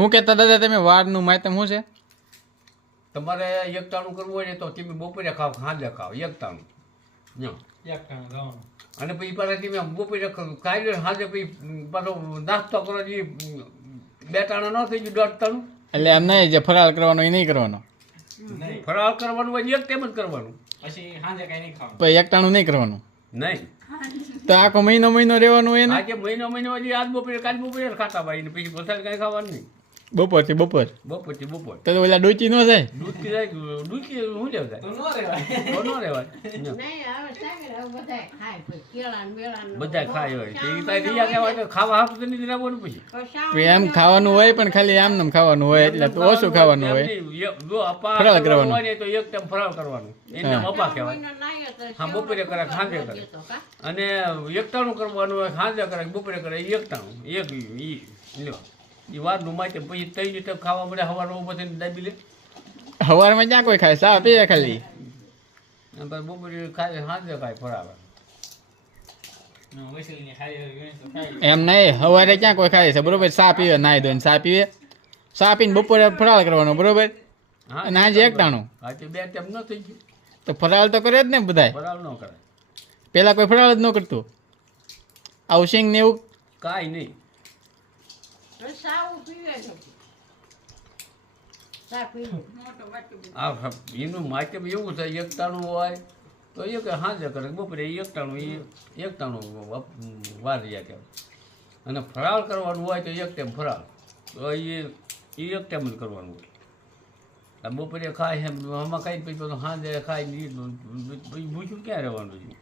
શું કહેતા દાદા તમે વારનું માયતમ શું છે? તમારે એકટાણું કરવું હોય ને તો તમે બપોરે ખાવ સાંજે ખાવ એકટાણું અને પછી પાછા તમે બપોરે ખાઈ લો સાંજે પછી પાછો નાસ્તો કરો એ 2 ટાણા ન થઈ ગયું 1.5 ટાણું. એટલે એમ નહીં જે ફરાળ કરવાનો એ નહીં કરવાનો, ફરાળ કરવાનું હોય એક ટાઈમ જ કરવાનું, પછી એકટાણું નહીં કરવાનું. નહીં તો આખો મહિનો રહેવાનું હોય ને, આજે મહિનો હજી આજ બપોરે કાલ બપોરે જ ખાતા ભાઈ ને પછી પછાડ કાંઈ ખાવાનું નહીં. બપોરથી બપોર બપોરથી બપોર તો ઓલા ડૂચી ન જાય. દૂધથી જાય દૂધથી શું લેવા જાય તો ન રહેવાય. બધા ખાય હોય તો એ કાંઈ રહ્યા કહેવાય તો ખાવા હાથ તો નથી રહેવાનું પછી. પછી એમ ખાવાનું હોય પણ ખાલી આમ ખાવાનું હોય એટલે તો ઓછું ખાવાનું હોય. જો અપા ફરાળ કરવાનું. હોય ને તો એક ટાઈમ ફરાળ કરવાનું, એને અપા કહેવાય. હા બપોરે કરે સાંજે કરે અને એકટાણું કરવાનું હોય સાંજે કરે બપોરે કરે એકટાણું એક ઈ લ્યો એ વારનું માહિતી પછી 3 લીટર ખાવા મળે સવારમાં પછી દાબી લે સવારમાં ક્યાં કોઈ ખાય, ચા પીએ ખાલી. અને પછી બપોરે ખાય સાંજે ખાય ફરાળ. એમ નહીં, સવારે ક્યાં કોઈ ખાય છે બરોબર, ચા પીવે નાઈ ધોઈને ચા પીવે, ચા પીને બપોરે ફરાળ કરવાનો બરોબર, હા અને આજે એકટાણું. હા તો 2 ટાઈમ ન થઈ ગયું, તો ફરાળ તો કરે જ ને બધાય. ફરાળ ન કરે પેલા કોઈ ફરાળ જ ન કરતું. આવું સિંગ ને એવું કાંઈ નહીં. આ એનું માધ્યમ એવું છે એકટાણું હોય તો એ કે સાંજે કરે બપોરે એકટાણું વાર રહ્યા કહેવાય. અને ફરાળ કરવાનું હોય તો એક ટાઈમ ફરાળ તો એ એક ટાઈમ જ કરવાનું હોય. આ બપોરે ખાય એમ આમાં ખાઈ પછી સાંજે ખાય ને ભૂખ્યું ક્યાં રહેવાનું છે.